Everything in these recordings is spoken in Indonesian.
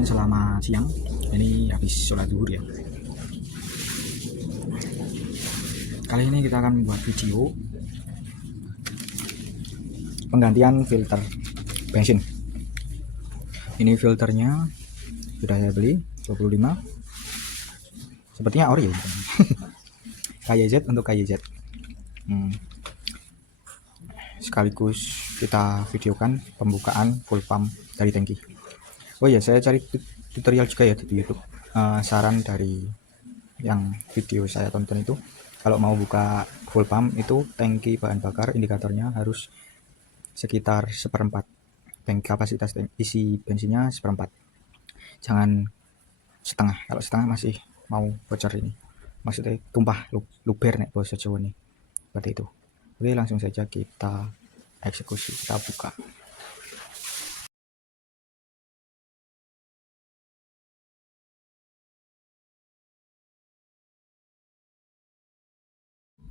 teman-teman selama siang. Ini habis sholat zuhur ya. Kali ini kita akan membuat video penggantian filter bensin. Ini filternya sudah saya beli 25. Sepertinya ori ya. KYZ untuk KYZ. Sekaligus kita videokan pembukaan full pump dari tangki. Oh ya, saya cari tutorial juga ya di YouTube. Saran dari yang video saya tonton itu, kalau mau buka full pump itu tangki bahan bakar indikatornya harus sekitar 1/4. Kapasitas isi bensinnya 1/4. Jangan setengah. Kalau setengah masih mau bocor ini. Maksudnya tumpah luber nek bahasa Jawa nih. Seperti itu. Oke, langsung saja kita eksekusi, kita buka.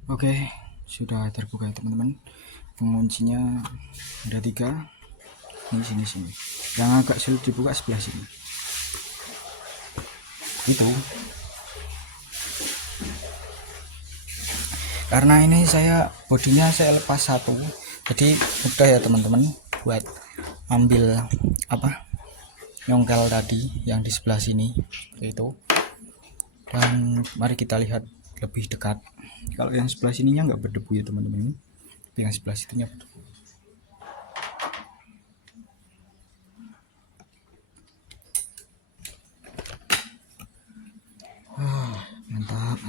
Oke, sudah terbuka ya teman-teman. Penguncinya ada 3. Ini sini. Yang agak sulit dibuka sebelah sini. Itu. Karena ini bodinya saya lepas satu. Jadi mudah ya teman-teman buat ambil nyongkel tadi yang di sebelah sini itu. Dan mari kita lihat lebih dekat. Kalau yang sebelah sininya nggak berdebu ya teman-teman, tapi yang sebelah situnya berdebu. Mantap.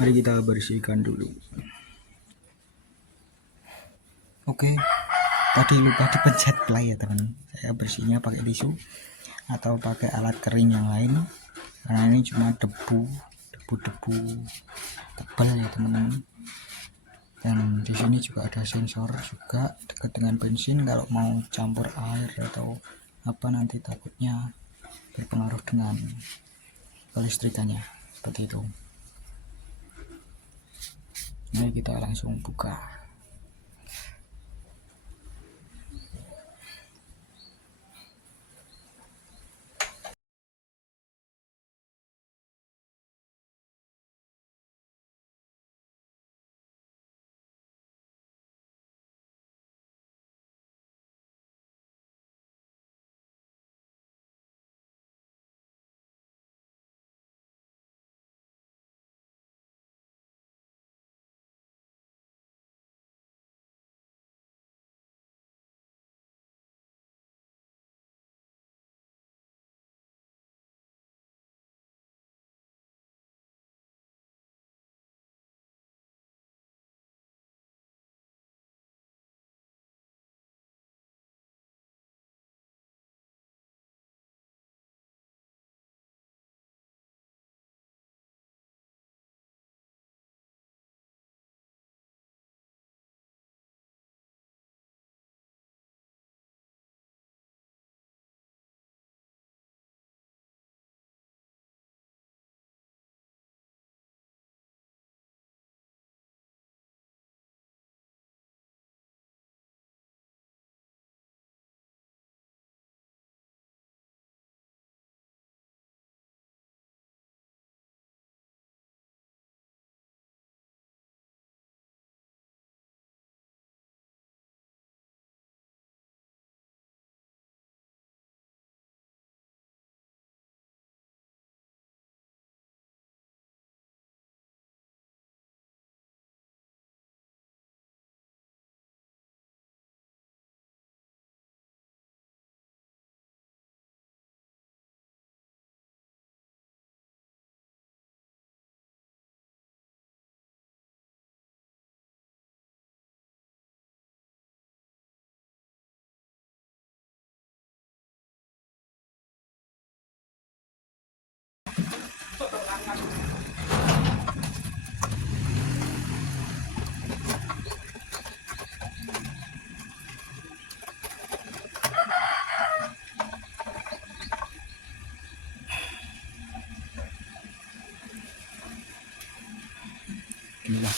Mari kita bersihkan dulu. Oke, tadi lupa dipencet play ya teman. Saya bersihnya pakai tisu atau pakai alat kering yang lain, karena ini cuma debu tebal ya teman-teman. Dan di sini juga ada sensor juga dekat dengan bensin. Kalau mau campur air atau apa nanti takutnya berpengaruh dengan kelistrikannya, seperti itu. Mari kita langsung buka.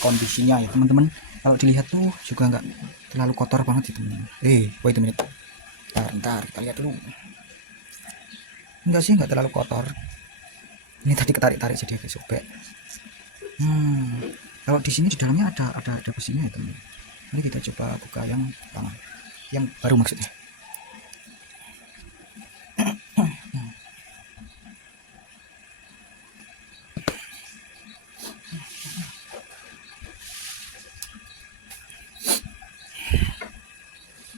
kondisinya ya teman-teman. Kalau dilihat tuh juga nggak terlalu kotor banget sih teman-teman. Wait a minute, ntar kita lihat dulu. Enggak sih, nggak terlalu kotor. Ini tadi ketarik-tarik jadi agak sobek. Kalau di sini di dalamnya ada besinya ya teman. Mari kita coba buka yang pertama, yang baru maksudnya.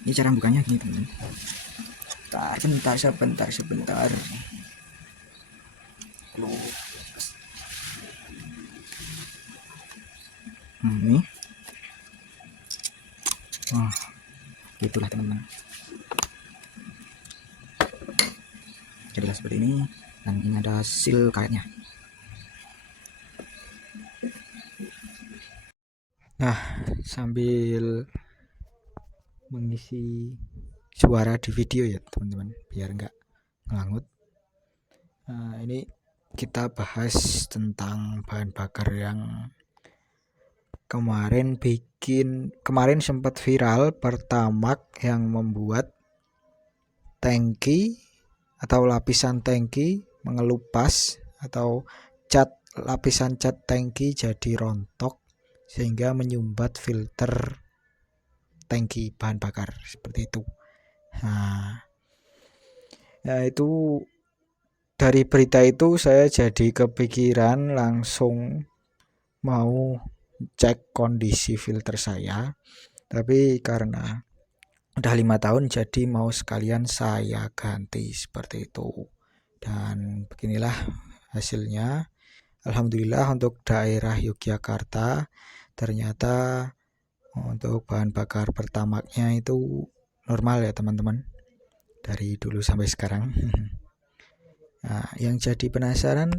Ini cara bukanya gini teman. Sebentar. Ini. Wah, gitulah teman-teman. Jadilah seperti ini, dan ini ada seal karetnya. Nah, sambil mengisi suara di video ya teman-teman, biar nggak ngelangut. Nah, ini kita bahas tentang bahan bakar yang kemarin sempat viral, Pertamax yang membuat tangki atau lapisan tangki mengelupas, atau lapisan cat tangki jadi rontok sehingga menyumbat filter tangki bahan bakar seperti itu. Nah, ya itu dari berita itu saya jadi kepikiran, langsung mau cek kondisi filter saya, tapi karena udah 5 tahun jadi mau sekalian saya ganti seperti itu. Dan beginilah hasilnya. Alhamdulillah untuk daerah Yogyakarta ternyata untuk bahan bakar Pertamaxnya itu normal ya teman-teman, dari dulu sampai sekarang. Nah, yang jadi penasaran,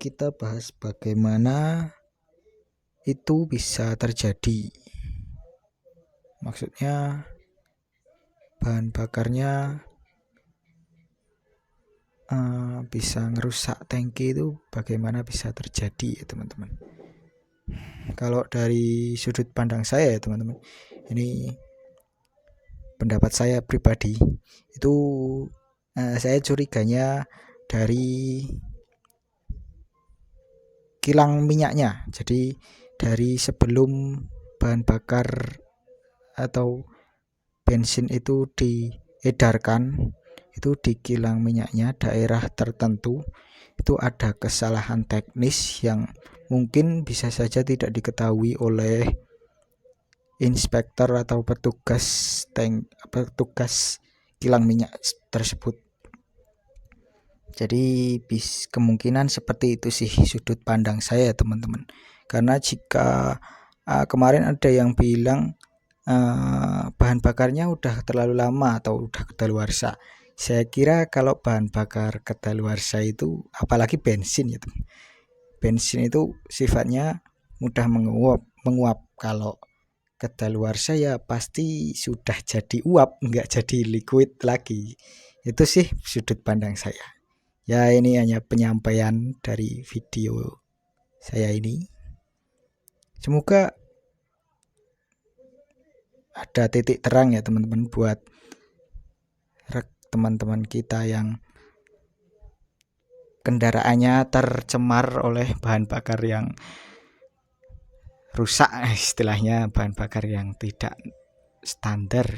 kita bahas bagaimana itu bisa terjadi. Maksudnya bahan bakarnya bisa ngerusak tangki, itu bagaimana bisa terjadi ya teman-teman. Kalau dari sudut pandang saya ya teman-teman, ini pendapat saya pribadi, itu saya curiganya dari kilang minyaknya. Jadi dari sebelum bahan bakar atau bensin itu diedarkan, itu di kilang minyaknya daerah tertentu itu ada kesalahan teknis yang mungkin bisa saja tidak diketahui oleh inspektor atau petugas kilang minyak tersebut. Jadi kemungkinan seperti itu sih sudut pandang saya teman-teman. Karena jika kemarin ada yang bilang bahan bakarnya udah terlalu lama atau udah kedaluarsa. Saya kira kalau bahan bakar kedaluarsa itu, apalagi bensin ya teman. Bensin itu sifatnya mudah menguap. Kalau kedaluarsa ya pasti sudah jadi uap, nggak jadi liquid lagi. Itu sih sudut pandang saya. Ya, ini hanya penyampaian dari video saya ini. Semoga ada titik terang ya teman-teman buat teman-teman kita yang kendaraannya tercemar oleh bahan bakar yang rusak, istilahnya bahan bakar yang tidak standar.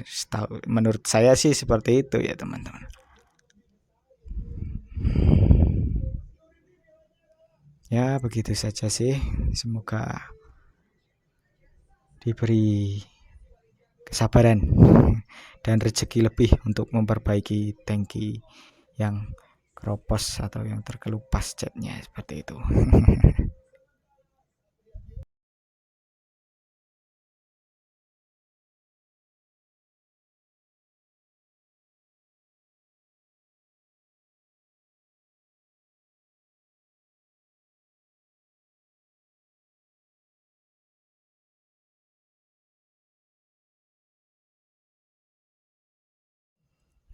Menurut saya sih seperti itu ya teman-teman. Ya begitu saja sih, semoga diberi kesabaran dan rezeki lebih untuk memperbaiki tangki yang keropos atau yang terkelupas catnya seperti itu.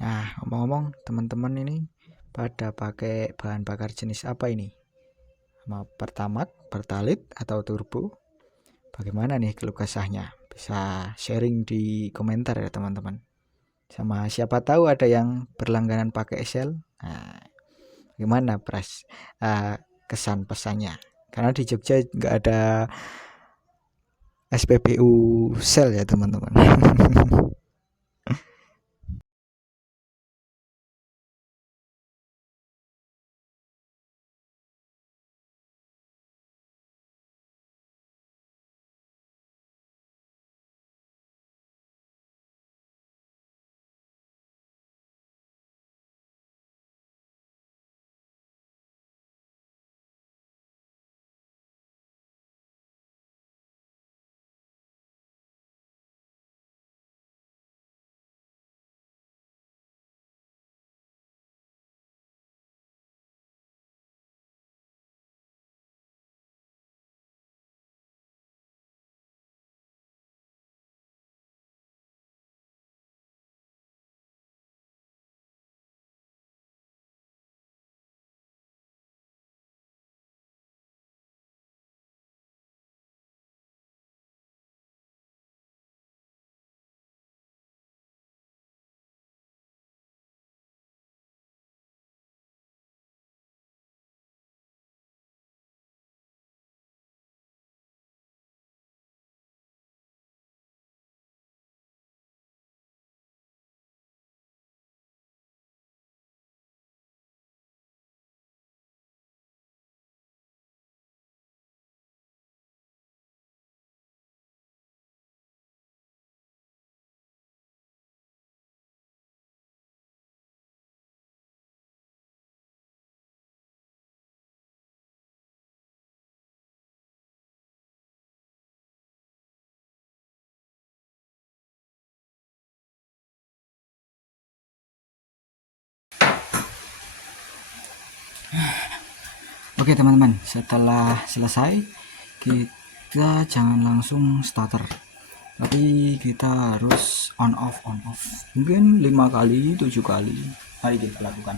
Nah, ngomong-ngomong teman-teman, ini pada pakai bahan bakar jenis apa ini? Mau Pertamax, Pertalite, atau turbo? Bagaimana nih keluh kesahnya? Bisa sharing di komentar ya teman-teman. Sama siapa tahu ada yang berlangganan pakai Excel. Nah, gimana kesan pesannya? Karena di Jogja nggak ada SPBU sel ya teman-teman. Oke teman-teman, setelah selesai kita jangan langsung starter, tapi kita harus on off mungkin 5 kali 7 kali. Mari kita lakukan.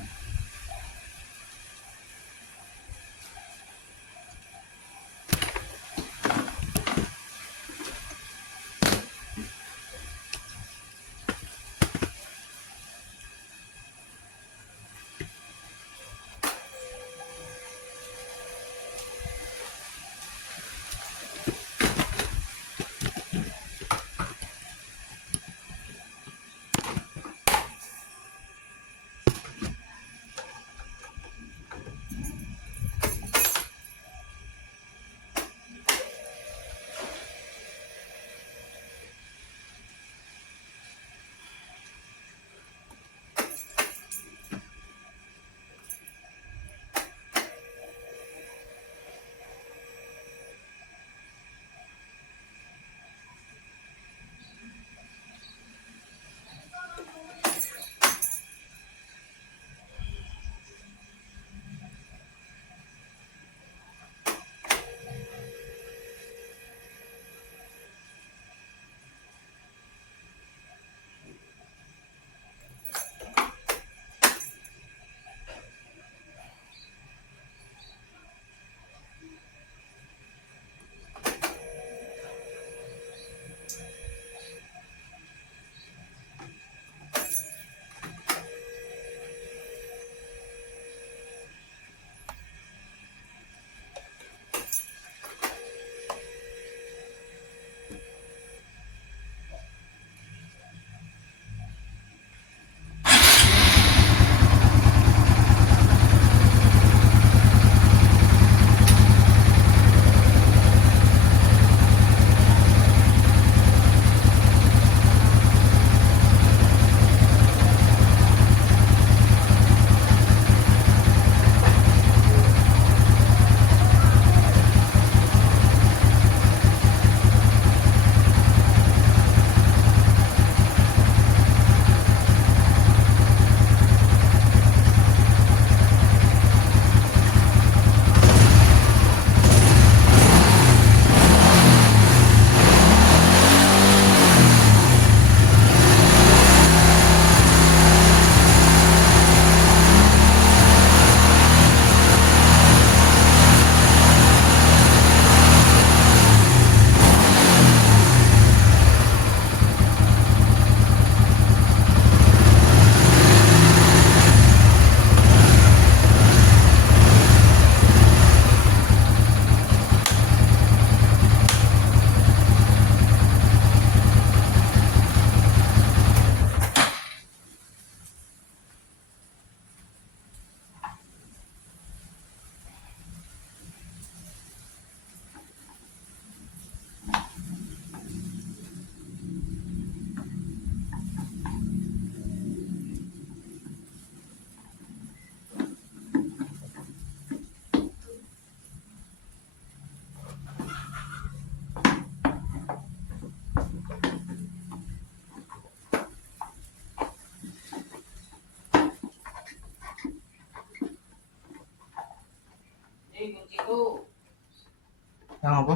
Yang apa?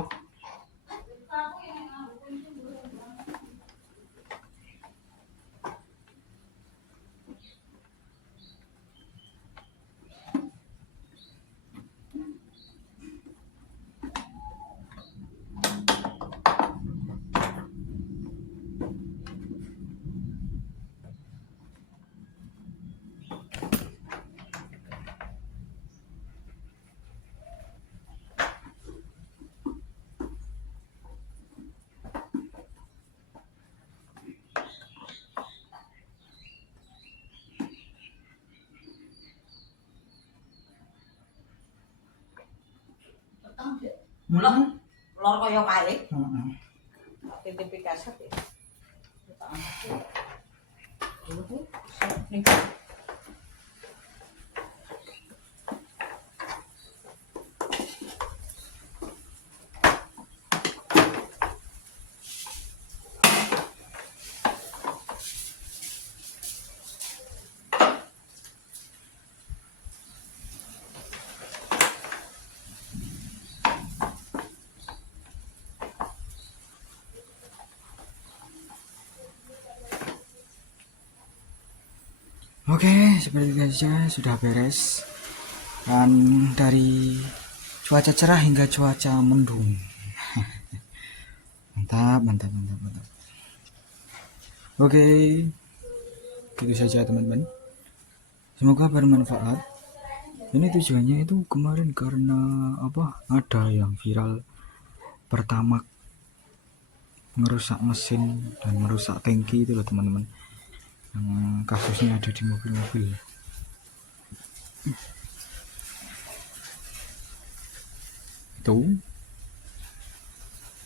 Mulang lor kaya kae. Heeh. TV kaset ya. Oke, seperti saja sudah beres. Dan dari cuaca cerah hingga cuaca mendung. Mantap, mantap, mantap, mantap. Oke, itu saja teman-teman. Semoga bermanfaat. Ini tujuannya itu kemarin karena apa? Ada yang viral pertama merusak mesin dan merusak tangki itu loh teman-teman. Yang kasusnya ada di mobil-mobil. Itu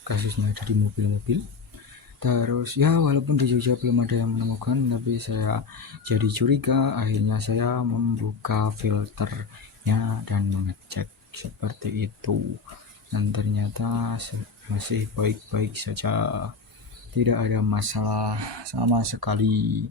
kasusnya ada di mobil-mobil. Terus ya walaupun di Jogja belum ada yang menemukan, tapi saya jadi curiga. Akhirnya saya membuka filternya dan mengecek seperti itu, dan ternyata masih baik-baik saja, tidak ada masalah sama sekali.